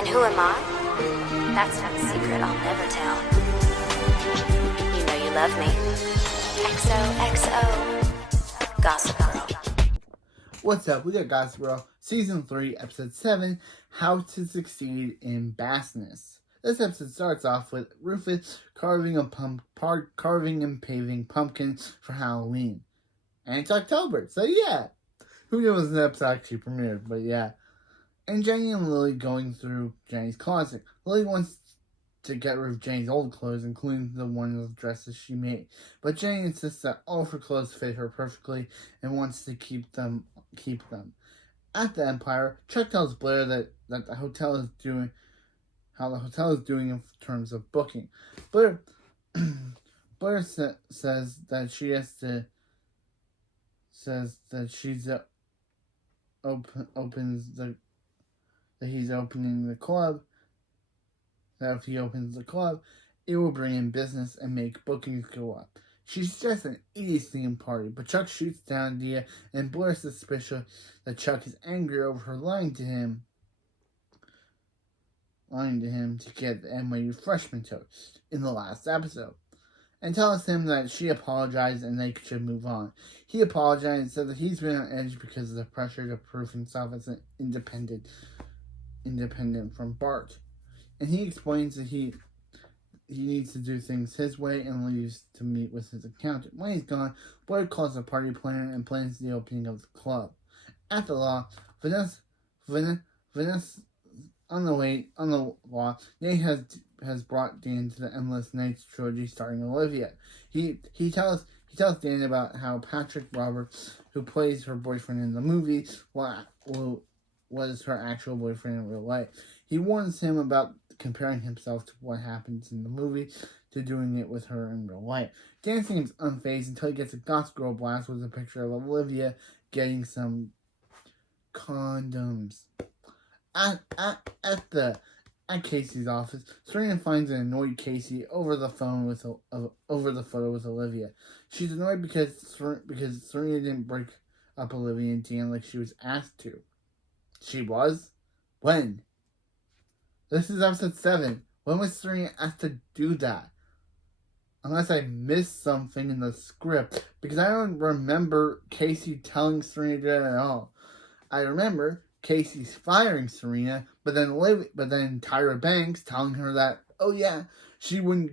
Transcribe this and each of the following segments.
And who am I? That's not a secret I'll never tell. You know you love me. XOXO. Gossip Girl. What's up? We got Gossip Girl, Season 3, Episode 7, How to Succeed in Bassness. This episode starts off with Rufus carving and paving pumpkins for Halloween. And it's October, so yeah. Who knew this episode actually premiered, but yeah. And Jenny and Lily going through Jenny's closet. Lily wants to get rid of Jenny's old clothes, including the ones of dresses she made. But Jenny insists that all of her clothes fit her perfectly and wants to keep them. At the Empire, Chuck tells Blair that the hotel is doing in terms of booking. Blair says that he's opening the club. That if he opens the club, it will bring in business and make bookings go up. She suggests an 80s themed party, but Chuck shoots down the idea, and Blair's suspicious that Chuck is angry over her lying to him to get the NYU freshman toast in the last episode, and tells him that she apologized and they should move on. He apologized and said that he's been on edge because of the pressure to prove himself as an independent from Bart. And he explains that he needs to do things his way and leaves to meet with his accountant. When he's gone, Blair calls the party planner and plans the opening of the club. At the law, Vanessa on the law, Nate has brought Dan to the Endless Nights trilogy starring Olivia. He tells Dan about how Patrick Roberts, who plays her boyfriend in the movie, was her actual boyfriend in real life. He warns him about comparing himself to what happens in the movie to doing it with her in real life. Dan seems unfazed until he gets a Gossip Girl blast with a picture of Olivia getting some condoms. At Casey's office, Serena finds an annoyed Casey over the phone over the photo with Olivia. She's annoyed because Serena didn't break up Olivia and Dan like she was asked to. She was? When? This is episode 7. When was Serena asked to do that? Unless I missed something in the script, because I don't remember Casey telling Serena to do that at all. I remember Casey's firing Serena, but then Tyra Banks telling her that, oh yeah, she would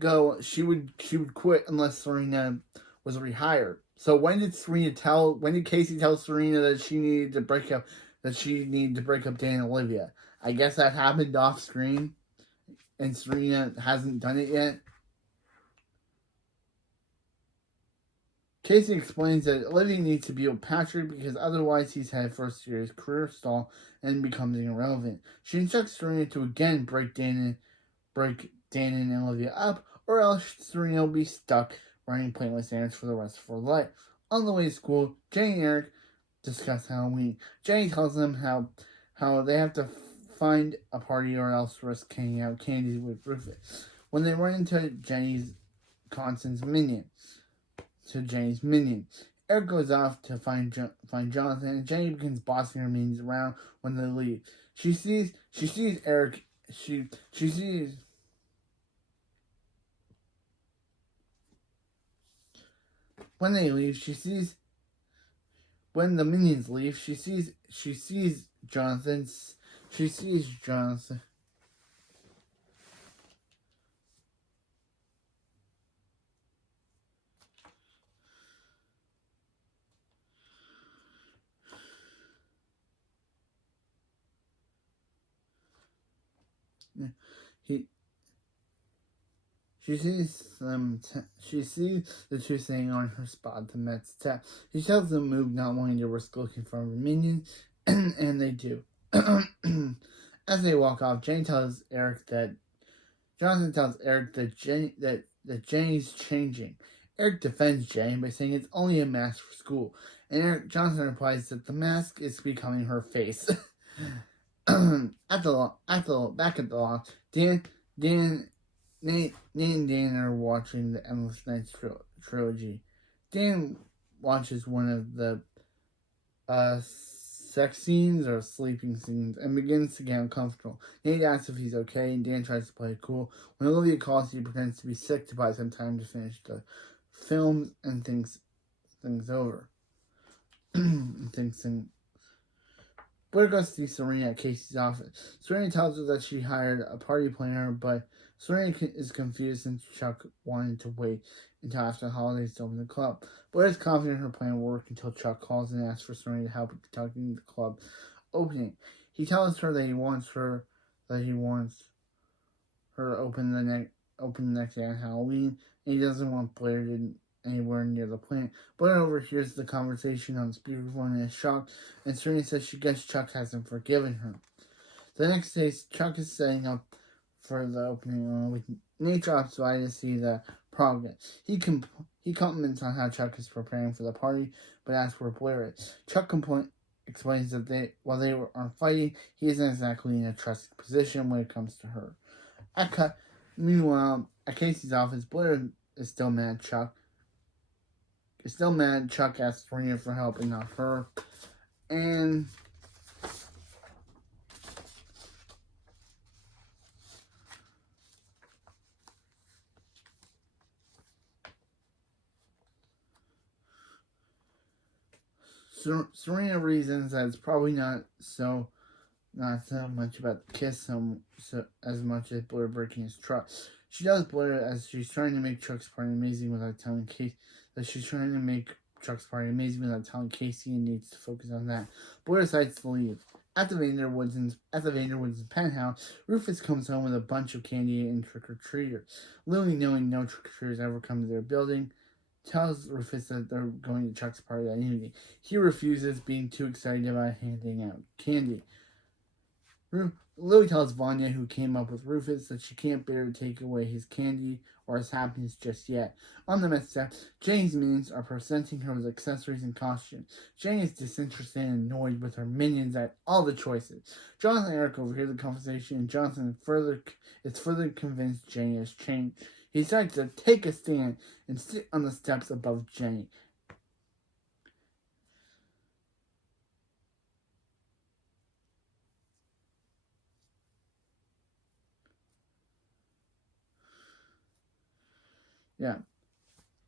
quit unless Serena was rehired. So when did Casey tell Serena that she needed to break up Dan and Olivia? I guess that happened off screen, and Serena hasn't done it yet. Casey explains that Olivia needs to be with Patrick because otherwise he's headed for a serious career stall and becomes irrelevant. She instructs Serena to again break Dan and Olivia up, or else Serena will be stuck running pointless errands for the rest of her life. On the way to school, Jay and Eric discuss Halloween. Jay tells them how they have to find a party or else risk hanging out candy with Rufus. When they run into Jenny's minion, Eric goes off to find Jonathan, and Jenny begins bossing her minions around when they leave. She sees Eric. She sees. When they leave, when the minions leave, she sees Jonathan. She sees the two sitting on her spot to Matt's tap. She tells them to move, not wanting to risk looking for her minions, and they do. As they walk off, Jonathan tells Eric that Jenny's changing. Eric defends Jenny by saying it's only a mask for school, and Jonathan replies that the mask is becoming her face. Back at the law, Nate and Dan are watching the Endless Nights trilogy. Dan watches one of the sex scenes or sleeping scenes and begins to get uncomfortable. Nate asks if he's okay, and Dan tries to play it cool. When Olivia calls, he pretends to be sick to buy some time to finish the films and thinks things over. Blair goes to see Serena at Casey's office. Serena tells her that she hired a party planner, but Serena is confused since Chuck wanted to wait until after the holidays to open the club. Blair is confident her plan will work until Chuck calls and asks for Serena to help with conducting the club opening. He tells her that he wants her to open the next day on Halloween, and he doesn't want Blair to anywhere near the plant. Blair overhears the conversation on speakerphone and is shocked, and Serena says she guesses Chuck hasn't forgiven her. The next day, Chuck is setting up for the opening with Nate drops by to see the progress. He comments on how Chuck is preparing for the party, but asks where Blair is. Chuck explains that while they are fighting, he isn't exactly in a trusted position when it comes to her. Meanwhile, at Casey's office, Blair is still mad Chuck asks Serena for help and not her. And Serena reasons that it's probably not so much about the kiss as much as Blair breaking his trust. She does Blair as she's trying to make Chuck's party amazing without telling Casey and needs to focus on that. Blair decides to leave. At the Vanderwoods' penthouse, Rufus comes home with a bunch of candy and trick-or-treaters. Lily, knowing no trick-or-treaters ever come to their building, tells Rufus that they're going to Chuck's party that evening. He refuses, being too excited about handing out candy. Lily tells Vanya, who came up with Rufus, that she can't bear to take away his candy or his happiness just yet. On the Met staff, Jane's minions are presenting her with accessories and costumes. Jane is disinterested and annoyed with her minions at all the choices. Jonathan and Eric overhear the conversation, and Jonathan is further convinced Jane has changed. He decides to take a stand and sit on the steps above Jane. Yeah.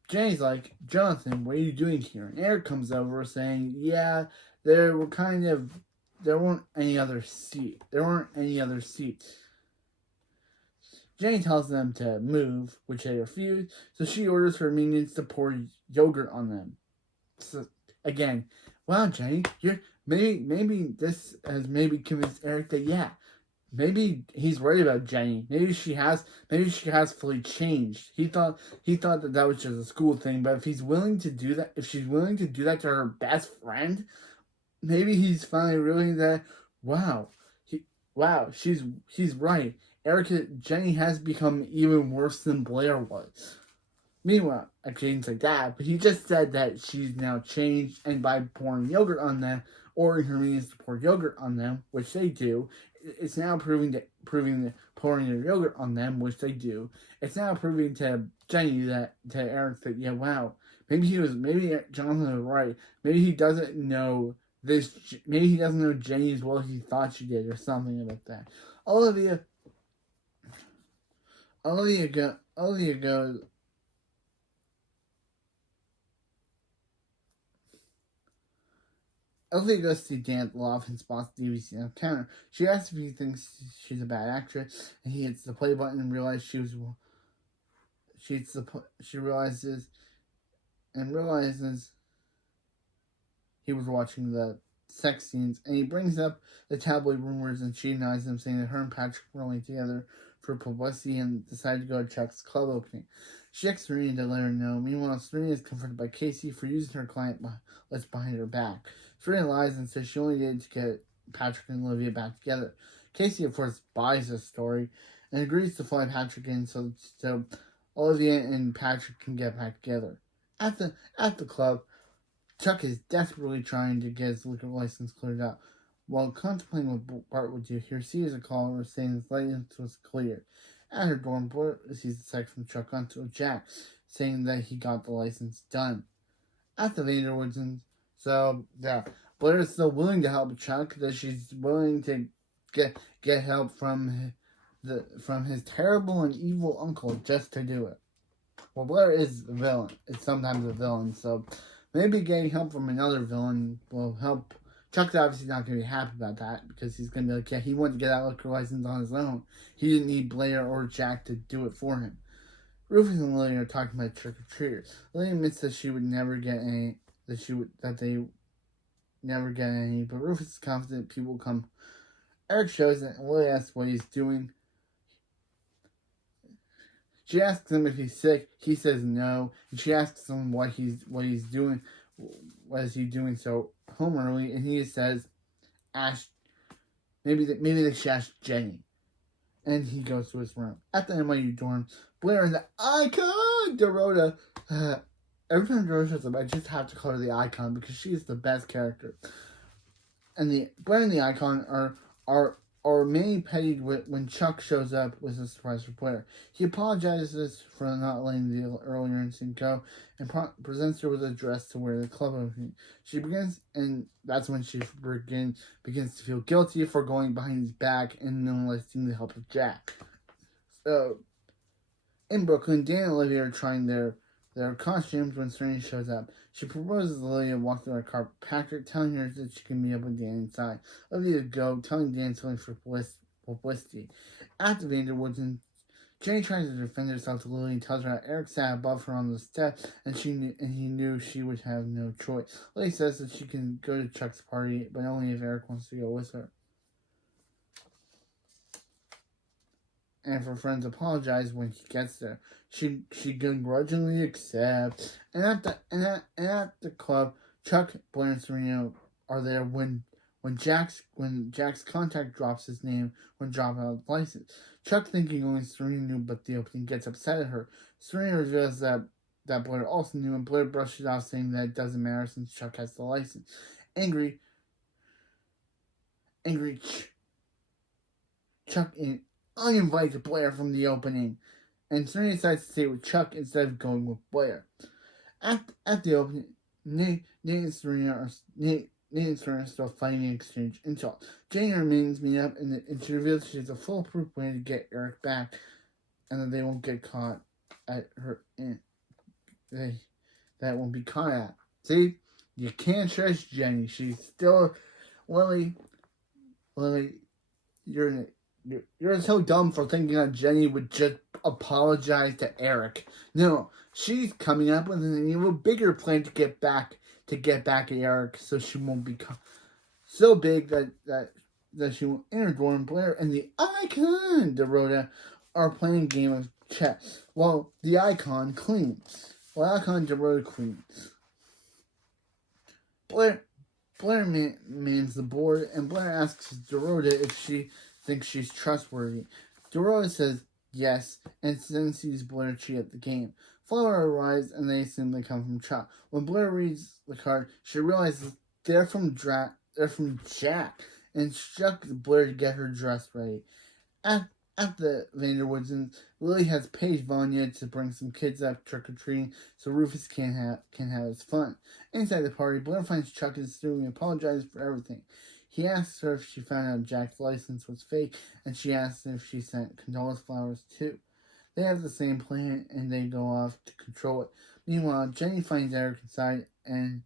Jane's like, Jonathan, what are you doing here? And Eric comes over saying, yeah, there weren't any other seats. Jane tells them to move, which they refuse, so she orders her minions to pour yogurt on them. So, again, wow, Jane, maybe this has convinced Eric that, maybe he's worried about Jenny. Maybe she has fully changed. He thought that was just a school thing, but if she's willing to do that to her best friend, maybe he's finally realizing that, she's right. Jenny has become even worse than Blair was. Meanwhile, Jane's like that, but he just said that she's now changed, and by pouring yogurt on them, ordering her minions to pour yogurt on them, which they do, it's now proving that pouring their yogurt on them, which they do, it's now proving to Jenny to Eric that, maybe Jonathan was right. Maybe he doesn't know this. Maybe he doesn't know Jenny as well as he thought she did, or something about that. Olivia goes to see Dan at the loft and spots DVC on the counter. She asks if he thinks she's a bad actress, and he hits the play button and realizes he was watching the sex scenes, and he brings up the tabloid rumors, and she denies them, saying that her and Patrick were only together for publicity and decided to go to Chuck's club opening. She asks Serena to let her know. Meanwhile, Serena is confronted by Casey for using her client list behind her back. Serena lies and says she only did it to get Patrick and Olivia back together. Casey, of course, buys this story and agrees to fly Patrick in so Olivia and Patrick can get back together. At the club, Chuck is desperately trying to get his liquor license cleared up. While contemplating what Bart would do, he receives a call saying his license was cleared. At her dorm, Bart receives a text from Chuck onto Jack, saying that he got the license done. At the Vanderwoods, Blair is still willing to help Chuck, that she's willing to get help from his terrible and evil uncle just to do it. Well, Blair is the villain. It's sometimes a villain, so maybe getting help from another villain will help. Chuck's obviously not going to be happy about that, because he's going to be like, yeah, he wanted to get that liquor license on his own. He didn't need Blair or Jack to do it for him. Rufus and Lily are talking about trick-or-treaters. Lily admits that she would never get any, that they never get any, but Rufus is confident people will come. Eric shows it, and Lily asks what he's doing. She asks him if he's sick. He says no, and she asks him what he's doing. What is he doing so home early? And he says, "Ash, maybe they should ask Jenny." And he goes to his room. At the NYU dorm, Blair and the icon Dorota. Every time Dorota shows up, I just have to call her the icon because she is the best character. And the Blair and the icon are mainly petted when Chuck shows up with a surprise for Blair. He apologizes for not letting the earlier instant go and presents her with a dress to wear to the club opening. She begins, and that's when she begins to feel guilty for going behind his back and enlisting the help of Jack. So, in Brooklyn, Dan and Olivia are trying their costumes when Serena shows up. She proposes to Olivia to walk through her car with Patrick, telling her that she can meet up with Dan inside. Olivia go, telling Dan something for publicity. After Vanderwoodson, Jenny tries to defend herself to Lily and tells her that Eric sat above her on the step and he knew she would have no choice. Lily says that she can go to Chuck's party, but only if Eric wants to go with her. And her friends apologize when he gets there. She begrudgingly accepts. And at the club, Chuck, Blair, and Serena are there when Jack's contact drops his name when dropping out the license. Chuck, thinking only Serena knew but the opening, gets upset at her. Serena reveals that Blair also knew, and Blair brushes it off, saying that it doesn't matter since Chuck has the license. Angry Chuck uninvites Blair from the opening, and Serena decides to stay with Chuck instead of going with Blair. At the opening, Nate and Serena are still fighting in exchange insults. Jane remains me up, and she reveals she has a foolproof way to get Eric back, and that they won't get caught at her. That won't be caught at. See, you can't trust Jenny. She's still Lily. You're so dumb for thinking that Jenny would just apologize to Eric. No, she's coming up with an even bigger plan to get back at Eric, so she won't become so big that she will enter Dorn. Blair and the icon Dorota are playing a game of chess. Well, the icon cleans. Well, icon Dorota cleans. Blair mans the board, and Blair asks Dorota if she thinks she's trustworthy. Dorota says yes, and then sees Blair cheat at the game. Flower arrives, and they assume they come from Chuck. When Blair reads the card, she realizes they're from Jack, and instructs Blair to get her dress ready. At the Vanderwoodsons, Lily has Paige Vanya to bring some kids up trick-or-treating so Rufus can have his fun. Inside the party, Blair finds Chuck is doing and apologizes for everything. He asks her if she found out Jack's license was fake, and she asks if she sent condolence flowers too. They have the same plan, and they go off to control it. Meanwhile, Jenny finds Eric inside, and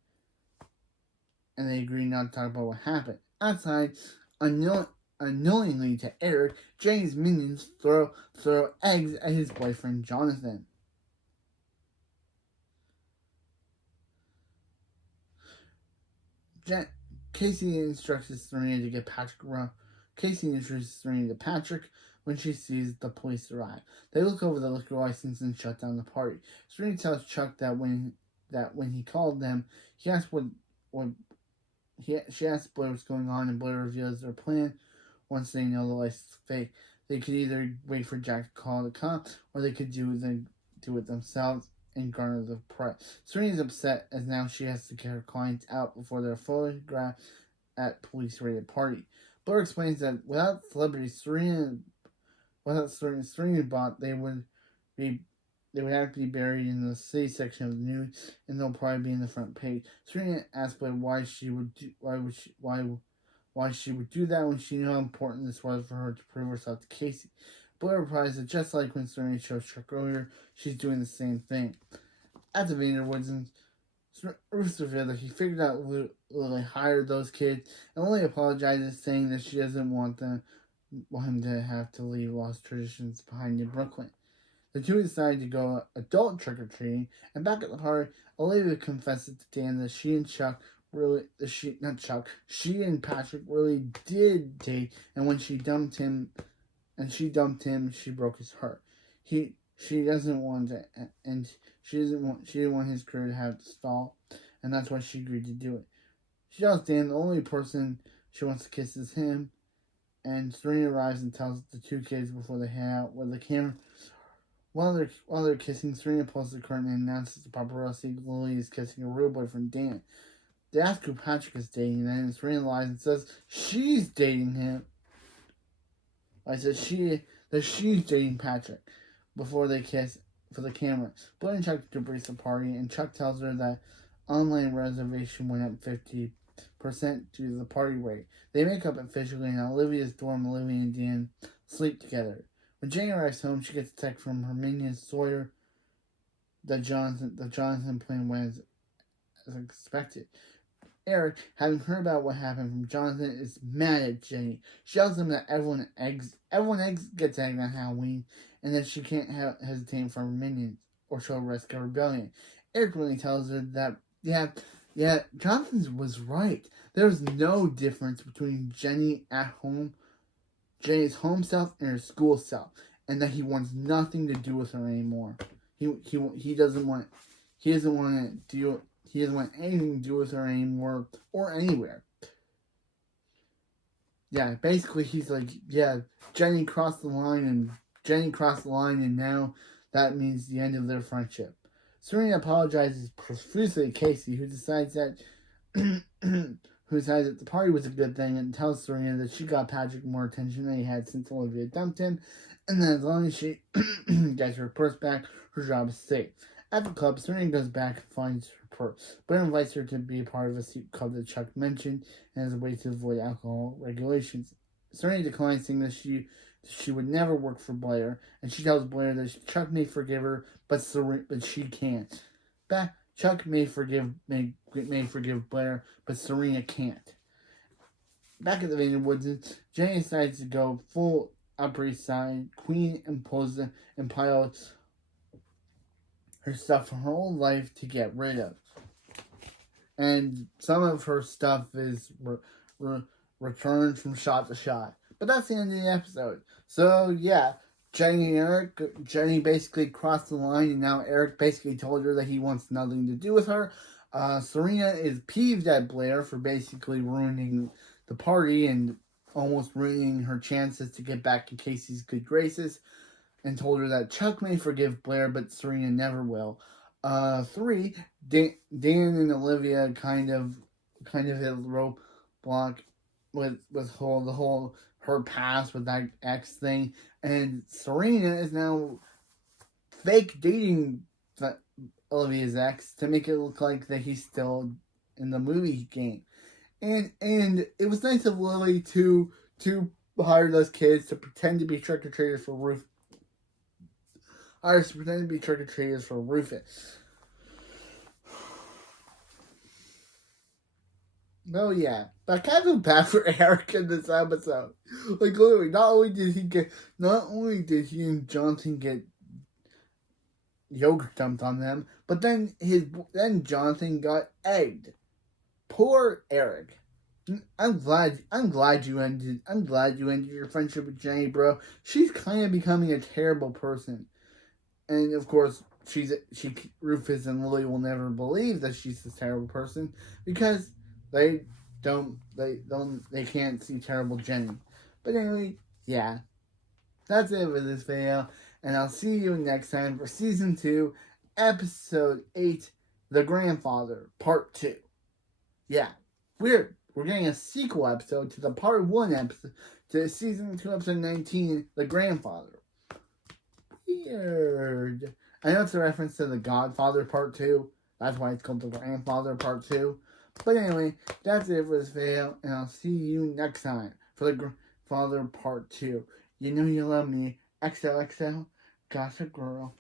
they agree not to talk about what happened. Outside, unknowingly to Eric, Jenny's minions throw eggs at his boyfriend Jonathan. Casey instructs Serena to get Patrick around. Casey introduces Serena to Patrick when she sees the police arrive. They look over the liquor license and shut down the party. Serena tells Chuck that when he called them, he asked she asked Blair what's going on, and Blair reveals their plan. Once they know the license is fake, they could either wait for Jack to call the cops, or they could do it themselves and garner the price. Serena's upset as now she has to get her clients out before they're photographed at police-raided party. Blair explains that without Serena bought, they would be They would have to be buried in the city section of the news, and they'll probably be in the front page. Serena asked Blair why she would do that when she knew how important this was for her to prove herself to Casey. Blair replies that just like when Serena showed Chuck earlier, she's doing the same thing. At the Vanderwoods, Ruth revealed that he figured out Lily hired those kids and only apologizes, saying that she doesn't want him to have to leave lost traditions behind in Brooklyn. The two decided to go adult trick-or-treating, and back at the party, Olivia confesses to Dan that she and Patrick really did date, and when she dumped him, she broke his heart. She didn't want his career to have to stall, and that's why she agreed to do it. She tells Dan the only person she wants to kiss is him, and Serena arrives and tells the two kids before they head out where the camera. While they're kissing, Serena pulls the curtain and announces to paparazzi Lily is kissing her real boyfriend Dan. They ask who Patrick is dating, and then Serena lies and says she's dating him. She's dating Patrick before they kiss for the camera. Blair and Chuck debrief the party, and Chuck tells her that online reservation went up 50% due to the party rate. They make up officially, and Olivia's dorm, Olivia and Dan sleep together. When Jane arrives home, she gets a text from her minion Sawyer that Jonathan plan went as expected. Eric, having heard about what happened from Jonathan, is mad at Jenny. She tells him that everyone gets egged on Halloween, and that she can't hesitate for her minions or show risk of rebellion. Eric really tells her that Jonathan was right. There's no difference between Jenny's home self and her school self, and that he wants nothing to do with her anymore. He doesn't want anything to do with her anymore or anywhere. Yeah, basically he's like, yeah, Jenny crossed the line, and now that means the end of their friendship. Serena apologizes profusely to Casey, who decides that the party was a good thing, and tells Serena that she got Patrick more attention than he had since Olivia dumped him, and that as long as she gets her purse back, her job is safe. At the club, Serena goes back and finds her purse, but invites her to be a part of a secret club that Chuck mentioned, and as a way to avoid alcohol regulations. Serena declines, saying that she would never work for Blair, and she tells Blair that Chuck may forgive her, but she can't. Chuck may forgive Blair, but Serena can't. Back at the Vanderwoods, Jenny decides to go full Upper East Side, Queen, and pile her stuff from her whole life to get rid of. And some of her stuff is returned from shot to shot. But that's the end of the episode. So, yeah. Jenny basically crossed the line, and now Eric basically told her that he wants nothing to do with her. Serena is peeved at Blair for basically ruining the party and almost ruining her chances to get back in Casey's good graces, and told her that Chuck may forgive Blair, but Serena never will. 3, Dan and Olivia kind of hit a roadblock with the whole her past with that ex thing, and Serena is now fake dating Olivia's ex to make it look like that he's still in the movie game, and it was nice of Lily to hire those kids to pretend to be trick-or-treaters for Rufus. No, yeah. But I kind of feel bad for Eric in this episode. Like, literally, not only did he and Jonathan get yogurt dumped on them, but then Jonathan got egged. Poor Eric. I'm glad you ended your friendship with Jenny, bro. She's kind of becoming a terrible person. And of course, Rufus and Lily will never believe that she's this terrible person because they can't see terrible Jenny. But anyway, yeah. That's it for this video. And I'll see you next time for Season 2, Episode 8, The Grandfather, Part 2. Yeah. We're getting a sequel episode to the Part 1 episode, to Season 2, Episode 19, The Grandfather. Weird. I know it's a reference to The Godfather Part 2. That's why it's called The Grandfather Part 2. But anyway, that's it for this video, and I'll see you next time for The Grandfather Part 2. You know you love me. XOXO, Gossip Girl.